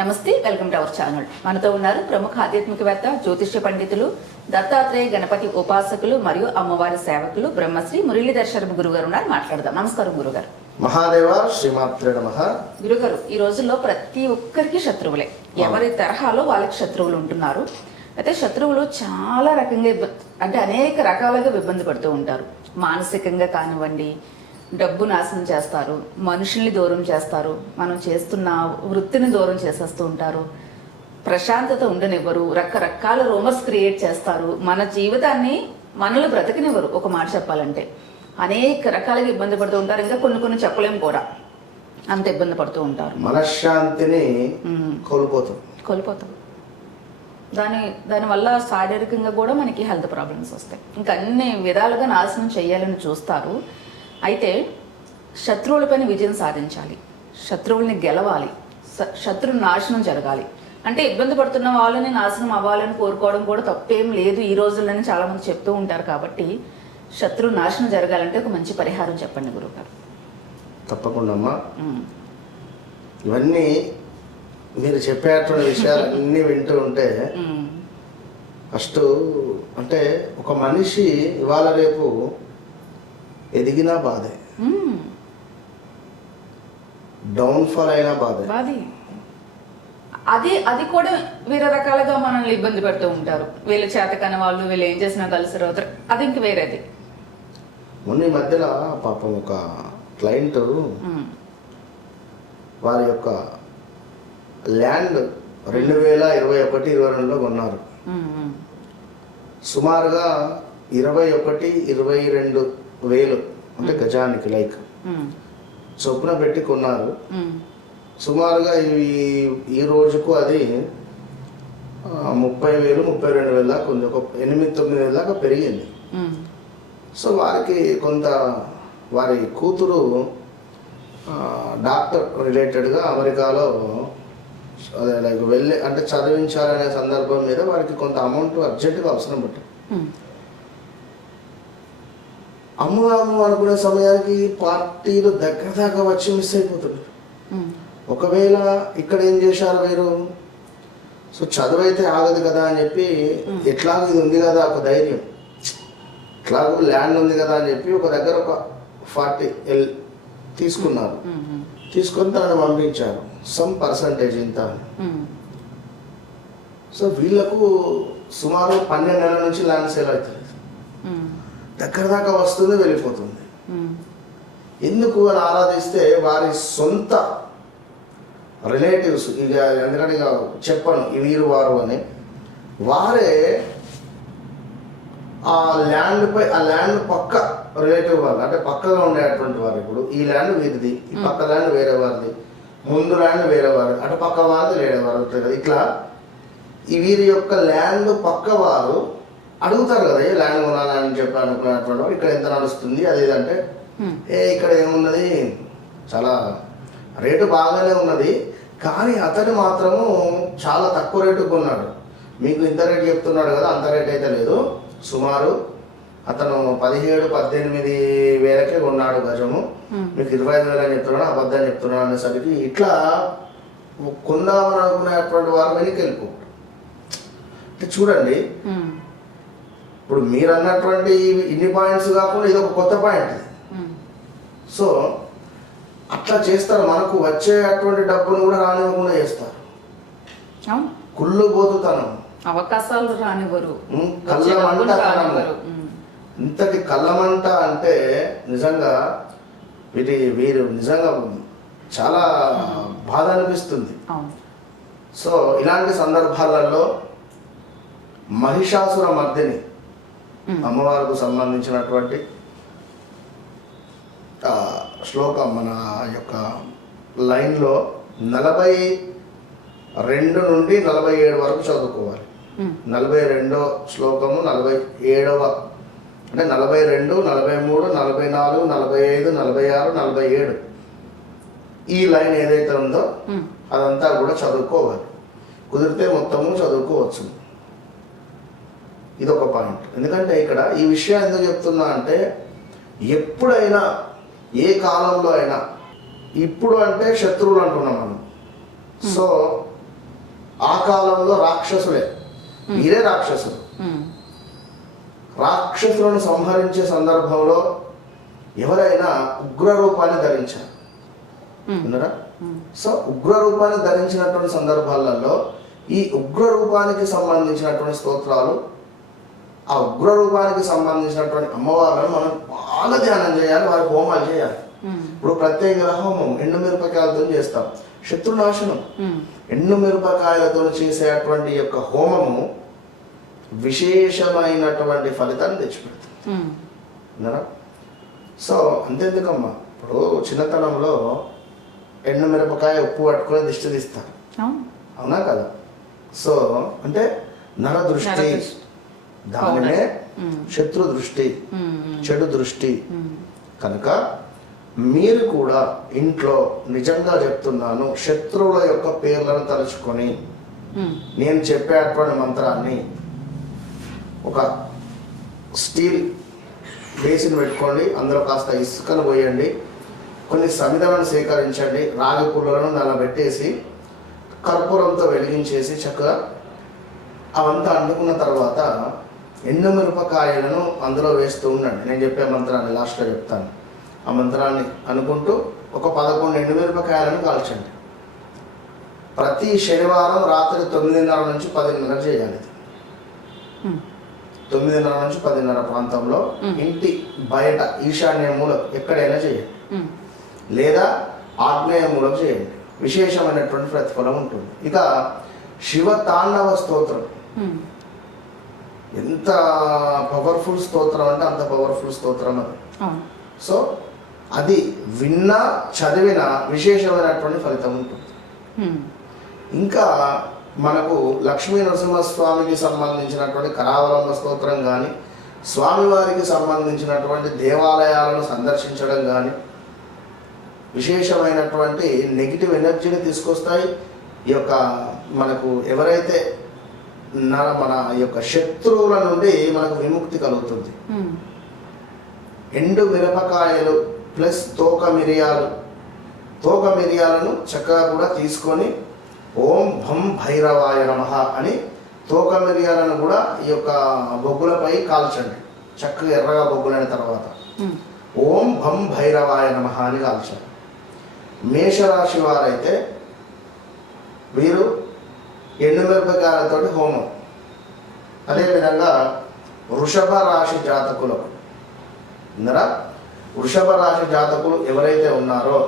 నమస్తే, welcome to our channel. మనతో ఉన్నారు ప్రముఖ ఆధ్యాత్మికవేత్త, జ్యోతిష్య పండితులు, దత్తాత్రేయ గణపతి ఉపాసకులు మరియు అమ్మవారి సేవకులు బ్రహ్మశ్రీ మురళీధర్ శర్మ గురుగారు ఉన్నారు. మాట్లాడదాం. నమస్కారం గురుగారు. మహాదేవ శ్రీమాత్రే నమః. గురుగారు, ఈ రోజుల్లో ప్రతి ఒక్కరికి శత్రువులే. ఎవరి తరహాలో వాళ్ళకి శత్రువులు ఉంటున్నారు. అయితే శత్రువులు చాలా రకంగా అంటే అనేక రకాలుగా ఇబ్బంది పడుతూ ఉంటారు. మానసికంగా కానివ్వండి, డబ్బు నాశనం చేస్తారు, మనుషుల్ని దూరం చేస్తారు, మనం చేస్తున్న వృత్తిని దూరం చేసేస్తూ ఉంటారు, ప్రశాంతత ఉండనివ్వరు, రకరకాల రూమర్స్ క్రియేట్ చేస్తారు, మన జీవితాన్ని మనల్ని బ్రతకనివ్వరు. ఒక మాట చెప్పాలంటే అనేక రకాలుగా ఇబ్బంది పడుతూ ఉంటారు. ఇంకా కొన్ని చెప్పలేము కూడా, అంత ఇబ్బంది పడుతూ ఉంటారు. మనశ్శాంతిని కోల్పోతాం. దానివల్ల శారీరకంగా కూడా మనకి హెల్త్ ప్రాబ్లమ్స్ వస్తాయి. ఇంకా అన్ని విధాలుగా నాశనం చేయాలని చూస్తారు. అయితే శత్రువులపైన విజయం సాధించాలి, శత్రువుల్ని గెలవాలి, శత్రు నాశనం జరగాలి అంటే ఇబ్బంది పడుతున్న వాళ్ళని నాశనం అవ్వాలని కోరుకోవడం కూడా తప్పేం లేదు. ఈ రోజుల్లోనే చాలా మంది చెప్తూ ఉంటారు. కాబట్టి శత్రు నాశనం జరగాలంటే ఒక మంచి పరిహారం చెప్పండి గురువుగారు. తప్పకుండా అమ్మా. ఇవన్నీ మీరు చెప్పేటువంటి విషయాలు అన్నీ వింటూ ఉంటే ఫస్ట్ అంటే ఒక మనిషి ఇవాళ రేపు ఎదిగినా బాధే, డౌన్ఫాల్ అయినా బాధే. అది కూడా వేరే రకాలుగా మనల్ని ఇబ్బంది పెడుతూ ఉంటారు. వీళ్ళ చేతకాని వాళ్ళు వీళ్ళు ఏం చేసినా కలిసి అవుతారు. అది ఇంక వేరేది. మొన్న ఈ మధ్యలో పాపం ఒక క్లయింట్ వారి యొక్క ల్యాండ్ 2021-22లో కొన్నారు. సుమారుగా 21-22 వేలు అంటే గజానికి లైక్ చొప్పున పెట్టి కొన్నారు. సుమారుగా ఈ రోజుకు అది 30,000-32,000 దాకా ఉంది. ఒక 8-9 వేల దాకా పెరిగింది. సో వారికి కొంత వారి కూతురు డాక్టర్ రిలేటెడ్గా అమెరికాలో అదే లైక్ వెళ్ళి అంటే చదివించాలనే సందర్భం మీద వారికి కొంత అమౌంట్ అర్జెంటుగా అవసరం పట్టింది. అమ్ముదాము అనుకునే సమయానికి పార్టీలు దగ్గర దాకా వచ్చి మిస్ అయిపోతున్నారు. ఒకవేళ ఇక్కడ ఏం చేశారు మీరు, సో చదువు అయితే ఆగదు కదా అని చెప్పి ఎట్లాగో ఇది ఉంది కదా ఒక ధైర్యం, ఎట్లాగో ల్యాండ్ ఉంది కదా అని చెప్పి ఒక దగ్గర ఒక 40L తీసుకున్నారు. తీసుకొని తనని పంపించారు, సమ్ పర్సంటేజ్ ఇంత. సో వీళ్ళకు సుమారు 12 నెలల నుంచి ల్యాండ్ సేల్ అవుతుంది. దగ్గర దాకా వస్తుంది, వెళ్ళిపోతుంది. ఎందుకు అని ఆరాధిస్తే వారి సొంత రిలేటివ్స్, ఇక ఎందుకంటే ఇక చెప్పను వీరు వారు అని, వారే ఆ ల్యాండ్ పక్క రిలేటివ్ వాళ్ళు అంటే పక్కగా ఉండేటువంటి వారు. ఇప్పుడు ఈ ల్యాండ్ వీరిది, ఈ పక్క ల్యాండ్ వేరే వారిది, ముందు ల్యాండ్ వేరే వారు, అటు పక్క వారిది వేరే వారు ఉంటారు కదా. ఇట్లా ఈ వీరి యొక్క ల్యాండ్ పక్క వారు అడుగుతారు కదా, ఏ ల్యాండ్ కొనాలని చెప్పి అనుకున్నటువంటి వాడు ఇక్కడ ఎంత నడుస్తుంది అది ఇదంటే, ఇక్కడ ఏమున్నది చాలా రేటు బాగానే ఉన్నది, కానీ అతను మాత్రము చాలా తక్కువ రేటు కొన్నాడు. మీకు ఇంత రేటు చెప్తున్నాడు కదా, అంత రేట్ అయితే లేదు. సుమారు అతను 17-18 వేలకే కొన్నాడు గజము, మీకు 25,000 అని చెప్తున్నాడు, అబద్ధాన్ని చెప్తున్నాడు అనేసరికి ఇట్లా కొందామని అనుకునేటువంటి వారు వెనక్కి వెళ్ళిపోతారు. అంటే చూడండి, ఇప్పుడు మీరు అన్నటువంటి ఇన్ని పాయింట్స్ కాకుండా ఇది ఒక కొత్త పాయింట్. సో అట్లా చేస్తారు, మనకు వచ్చేటువంటి డబ్బును కూడా రానివ్వకుండా చేస్తారు. కుళ్ళు పోతుతనం, అవకాశాలు రానివ్వరు, కళ్ళమంట. ఇంతటి కళ్ళమంట అంటే నిజంగా వీరు నిజంగా చాలా బాధ అనిపిస్తుంది. సో ఇలాంటి సందర్భాలలో మహిషాసుర మర్దిని అమ్మవారికి సంబంధించినటువంటి శ్లోకం మన యొక్క లైన్లో 42 నుండి 47 వరకు చదువుకోవాలి. 42వ శ్లోకము, 47వ అంటే 42, 43, 44, 45, 46, 47 ఈ లైన్ ఏదైతే ఉందో అదంతా కూడా చదువుకోవాలి. కుదిరితే మొత్తము చదువుకోవచ్చు. ఇదొక పాయింట్. ఎందుకంటే ఇక్కడ ఈ విషయం ఎందుకు చెప్తున్నా అంటే, ఎప్పుడైనా ఏ కాలంలో అయినా, ఇప్పుడు అంటే శత్రువులు అంటున్నాం మనం. సో ఆ కాలంలో రాక్షసులే, వీరే రాక్షసులు. రాక్షసులను సంహరించే సందర్భంలో ఎవరైనా ఉగ్ర రూపాన్ని ధరించారు ఉన్నారా? సో ఉగ్ర రూపాన్ని ధరించినటువంటి సందర్భాలలో ఈ ఉగ్ర రూపానికి సంబంధించినటువంటి స్తోత్రాలు, ఆ ఉగ్ర రూపానికి సంబంధించినటువంటి అమ్మవార్లను మనం బాగా ధ్యానం చేయాలి, వారికి హోమాలు చేయాలి. ఇప్పుడు ప్రత్యేక హోమం ఎండుమిరపకాయలతో చేస్తాం, శత్రునాశనం. ఎండుమిరపకాయలతో చేసేటువంటి యొక్క హోమము విశేషమైనటువంటి ఫలితాన్ని తెచ్చిపెడుతుంది. సో అంతేందుకమ్మా, ఇప్పుడు చిన్నతనంలో ఎండుమిరపకాయ ఉప్పు పట్టుకొని దిష్టి తీస్తారు, అవునా కదా? సో అంటే నర దృష్టి, దానినే శత్రు దృష్టి, చెడు దృష్టి. కనుక మీరు కూడా ఇంట్లో నిజంగా చెప్తున్నాను, శత్రువుల యొక్క పేర్లను తలుచుకొని నేను చెప్పేటువంటి మంత్రాన్ని ఒక స్టీల్ బేసిన్ పెట్టుకోండి, అందులో కాస్త ఇసుకను పోయండి, కొన్ని సమిధలను సేకరించండి, రాగి పుల్లలను దానిలో పెట్టేసి కర్పూరంతో వెలిగించేసి చక్కగా అవంతా అంటుకున్న తర్వాత ఎండుమిరపకాయలను అందులో వేస్తూ ఉండండి. నేను చెప్పే మంత్రాన్ని లాస్ట్లో చెప్తాను. ఆ మంత్రాన్ని అనుకుంటూ ఒక 11 ఎండుమిరపకాయలను కాల్చండి. ప్రతి శనివారం రాత్రి 9:30 నుంచి 10:30 చేయాలి. 9:30 నుంచి 10:30 ప్రాంతంలో ఇంటి బయట ఈశాన్య మూల ఎక్కడైనా చేయండి, లేదా ఆగ్నేయ మూలకు చేయండి. విశేషమైనటువంటి ప్రతిఫలం ఉంటుంది. ఇక శివ తాండవ స్తోత్రం ఎంత పవర్ఫుల్ స్తోత్రం అంటే అంత పవర్ఫుల్ స్తోత్రం అది. సో అది విన్నా చదివిన విశేషమైనటువంటి ఫలితం ఉంటుంది. ఇంకా మనకు లక్ష్మీ నరసింహస్వామికి సంబంధించినటువంటి కరావలంబ స్తోత్రం కానీ, స్వామివారికి సంబంధించినటువంటి దేవాలయాలను సందర్శించడం కానీ విశేషమైనటువంటి నెగిటివ్ ఎనర్జీని తీసుకొస్తాయి. ఈ యొక్క మనకు ఎవరైతే మన యొక్క శత్రువుల నుండి మనకు విముక్తి కలుగుతుంది. ఎండు మిరపకాయలు ప్లస్ తోక మిరియాలను చక్కగా కూడా తీసుకొని ఓం భం భైరవాయ నమః అని తోక మిరియాలను కూడా ఈ యొక్క బొగ్గులపై కాల్చండి. చక్కగా ఎర్రగా బొగ్గులైన తర్వాత ఓం భం భైరవాయ నమః అని కాల్చండి. మేషరాశి వారైతే వీరు ఎండుమిరపకాయలతో హోమం. అదేవిధంగా వృషభ రాశి జాతకులకు వృషభ రాశి జాతకులు ఎవరైతే ఉన్నారో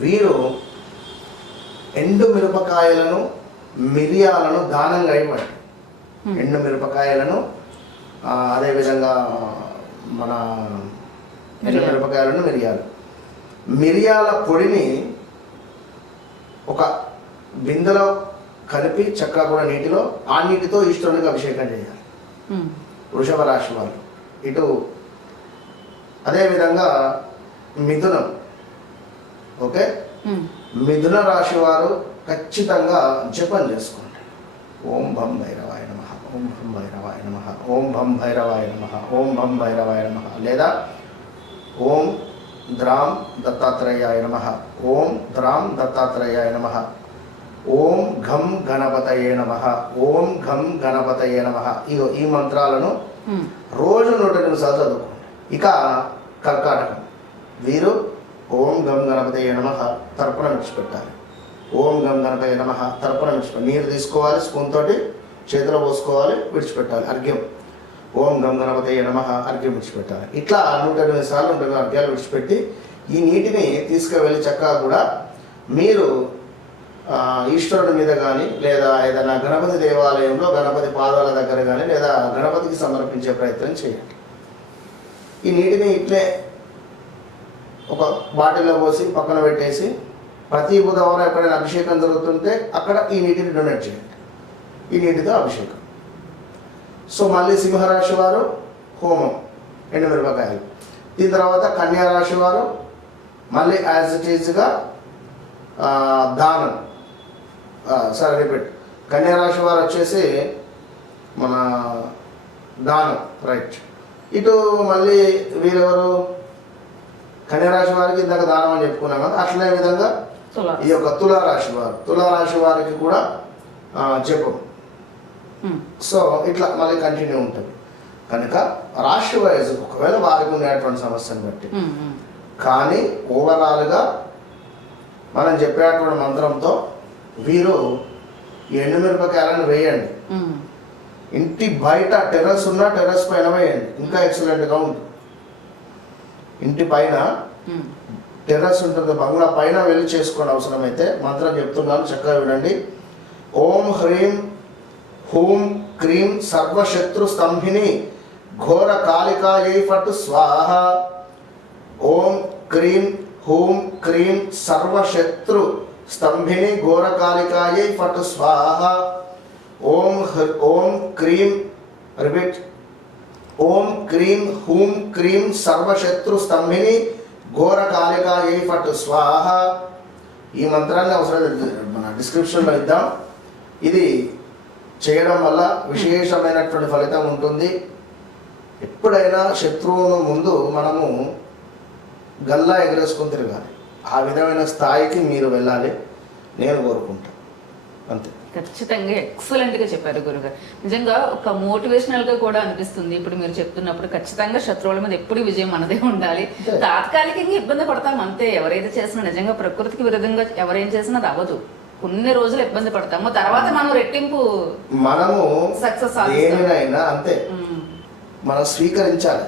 వీరు ఎండు మిరపకాయలను మిరియాలను దానంగా ఇవ్వండి. ఎండు మిరపకాయలను అదేవిధంగా మన ఎండు మిరపకాయలను మిరియాల పొడిని ఒక బిందెలో కలిపి చక్కగా కూడా నీటిలో, ఆ నీటితో ఈశ్వరునికి అభిషేకం చేయాలి వృషభ రాశి వాళ్ళు. ఇటు అదేవిధంగా మిథునం, ఓకే, మిథున రాశి వారు ఖచ్చితంగా జపం చేసుకోండి. ఓం భం భైరవాయ నమః, ఓం భం భైరవాయ నమః, ఓం భం భైరవాయ నమః, ఓం భం భైరవాయ నమః, లేదా ఓం ద్రాం దత్తాత్రేయాయ నమః, ఓం ద్రాం దత్తాత్రేయాయ నమః, ఓం ఘం గణపతయే నమః, ఓం ఘం గణపతయే నమః. ఈ మంత్రాలను రోజు 108 సార్లు చదువుకోండి. ఇక కర్కాటకం వీరు ఓం గం గణపతయే నమః తర్పణం విడిచిపెట్టాలి. ఓం గం గణపతయే నమః తర్పణం విడిచిపెట్టాలి. నీరు తీసుకోవాలి, స్పూన్ తోటి చేతిలో పోసుకోవాలి, విడిచిపెట్టాలి. అర్ఘ్యం ఓం గం గణపతయే నమః అర్ఘ్యం విడిచిపెట్టాలి. ఇట్లా 108 సార్లు 108 అర్ఘ్యాలు విడిచిపెట్టి ఈ నీటిని తీసుకువెళ్ళి చక్కగా కూడా మీరు ఈశ్వరుడి మీద కానీ, లేదా ఏదైనా గణపతి దేవాలయంలో గణపతి పాదాల దగ్గర కానీ, లేదా గణపతికి సమర్పించే ప్రయత్నం చేయండి. ఈ నీటిని ఇట్లే ఒక బాటిల్లో పోసి పక్కన పెట్టేసి ప్రతి బుధవారం ఎక్కడైనా అభిషేకం జరుగుతుంటే అక్కడ ఈ నీటిని డొనేట్ చేయండి. ఈ నీటితో అభిషేకం. సో మళ్ళీ సింహరాశి వారు హోమం ఎండుమిరపకాయలు. దీని తర్వాత కన్యారాశి వారు మళ్ళీ యాజ్ ఇట్ ఈజ్గా దానం. సరే రిపీట్. కన్యారాశి వారు వచ్చేసి మన దానం, రైట్. ఇటు మళ్ళీ వీరెవరు కన్యారాశి వారికి ఇందాక దానం అని చెప్పుకున్నాం కదా, అట్లనే విధంగా ఈ యొక్క తులారాశి వారికి కూడా చెప్పు. సో ఇట్లా మళ్ళీ కంటిన్యూ ఉంటుంది కనుక రాశి వైజ్ ఒకవేళ వారికి ఉండేటువంటి సమస్యను బట్టి. కానీ ఓవరాల్గా మనం చెప్పేటువంటి మంత్రంతో వీరు ఎండుమిరపకాయలను వేయండి. ఇంటి బయట టెర్రస్ ఉన్న టెర్రస్ పైన వేయండి, ఇంకా ఎక్సలెంట్గా ఉంటుంది. ఇంటి పైన టెర్రస్ ఉంటుంది, బంగ్లా పైన వెళ్ళి చేసుకోండి. అవసరమైతే మంత్రం చెప్తున్నాను, చక్కగా వినండి. ఓం హ్రీం హూం క్రీం సర్వశత్రు స్తంభిని ఘోర కాళికాయై ఫట్ స్వాహ. ఓం క్రీం హూం క్రీం సర్వశత్రు స్తంభిని ఘోర కాళికాయై ఫట్ స్వాహ. ఓం క్రీం రిపీట్. ఓం క్రీం హూం క్రీం సర్వశత్రు స్తంభిని ఘోర కాళికాయై ఫట్ స్వాహ. ఈ మంత్రాన్ని అవసరం మన డిస్క్రిప్షన్లో ఇద్దాం. ఇది చేయడం వల్ల విశేషమైనటువంటి ఫలితం ఉంటుంది. ఎప్పుడైనా శత్రువును ముందు మనము గల్లా ఎగరేసుకొని తిరగాలి. ఆ విధమైన స్థాయికి మీరు వెళ్ళాలి, నేను కోరుకుంటాను. అంతే. ఖచ్చితంగా ఎక్సలెంట్గా చెప్పారు గురుగారు. నిజంగా ఒక మోటివేషనల్గా కూడా అనిపిస్తుంది ఇప్పుడు మీరు చెప్తున్నప్పుడు. ఖచ్చితంగా శత్రువుల మీద ఎప్పుడు విజయం మనదే ఉండాలి. తాత్కాలికంగా ఇబ్బంది పడతాం అంతే. ఎవరైతే చేసినా నిజంగా ప్రకృతికి విరుద్ధంగా ఎవరేం చేసినా అది అవ్వదు. కొన్ని రోజులు ఇబ్బంది పడతాము, తర్వాత మనం రెట్టింపు మనము సక్సెస్ ఏమైనా అంతే మనం స్వీకరించాలి.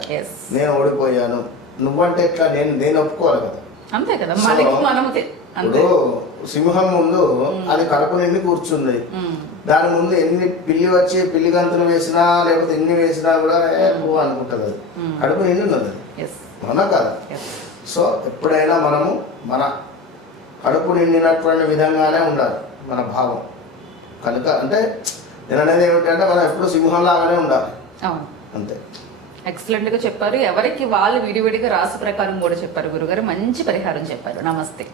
నేను ఓడిపోయాను నువ్వంటే ఎట్లా, నేను ఒప్పుకోవాలి కదా. అంతే కదా, మనకి మనము ఇప్పుడు సింహం ముందు అది కడుపు నిండి కూర్చుంది. దాని ముందు ఎన్ని పిల్లి వచ్చి పిల్లి గంతులు వేసినా లేకపోతే ఎన్ని వేసినా కూడా అనుకుంటుంది. అది కడుపు నిండి ఉన్నది, అవునా కదా. సో ఎప్పుడైనా మనము మన కడుపు నిండినటువంటి విధంగానే ఉండాలి మన భావం. కనుక అంటే నేను అనేది ఏమిటంటే మనం ఎప్పుడు సింహంలాగానే ఉండాలి. అంతే. ఎక్సలెంట్గా చెప్పారు. ఎవరికి వాళ్ళు విడివిడిగా రాశి ప్రకారం కూడా చెప్పారు గురుగారు. మంచి పరిహారం చెప్పారు. నమస్తే.